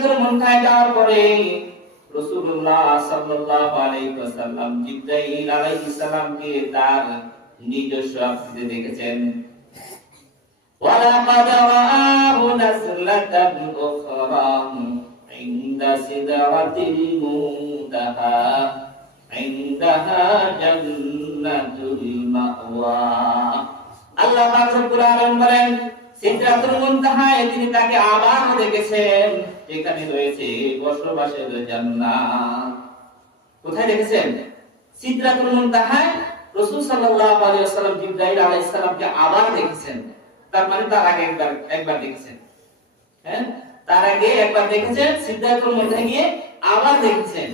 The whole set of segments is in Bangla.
সিদরাতুল মুনতাহায় যাওয়ার পরে রাসূলুল্লাহ সাল্লাল্লাহু আলাইহি ওয়াসাল্লাম জিবরাইল আলাইহিস সালামকে তার নিজস্ব আকৃতিতে দেখেছেন। ওয়ালাকাদ রাআহু নাযলাতান উখরা ইনদা সিদরাতিল মুনতাহা ইনদাহা জান্নাতুল মাওয়া। আল্লাহ পাক রব্বুল আলামিন বলেন সিদরাতুল মুনতাহায় তিনি তাকে আবার দেখেছেন, এখানে রয়েছে বসবাসের জান্নাত। কোথায় দেখেছেন? সিদরাতুল মুনতাহায় রাসূল সাল্লাল্লাহু আলাইহি ওয়াসাল্লাম জিবরাইল আলাইহিস সালামকে আবার দেখেছেন। তার মানে তার আগে একবার দেখেছেন। হ্যাঁ, তার আগে একবার দেখেছেন, সিদরাতুল মুনতাহায় গিয়ে আবার দেখেছেন।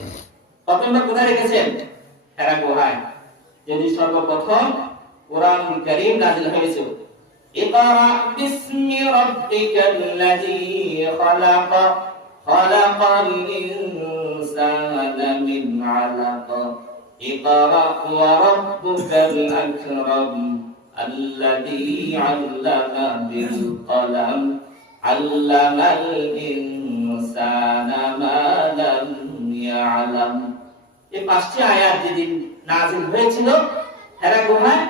প্রথমবার কোথায় দেখেছেন? হেরা গুহায়, যেদিন সর্বপ্রথম কোরআনুল কারীম নাযিল হয়েছিল। ইকরা বিসমি রাব্বিকাল্লাযী খালাক খালাকাল ইনসানা মিন আলাক ইকরা ওয়া রাব্বুকাল আকরাম আল্লাযী আল্লামা বিল কলম আল্লামাল ইনসানা মা লাম ইয়ালাম। এই পাঁচটি আয়াত যেদিন নাযিল হয়েছিল হেরা গুহায়,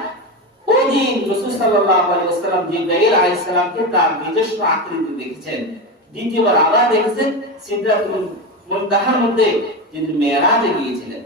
ওই দিন রাসূল সাল্লাল্লাহু আলাইহি ওয়াসাল্লাম জিবরাইল আলাইহিস সালামকে তার নিজস্ব আকৃতিতে দেখেছেন। দ্বিতীয়বার আবার দেখেছেন সিদরাতুল মুনতাহার মধ্যে যেদিন মেরাজে গিয়েছিলেন।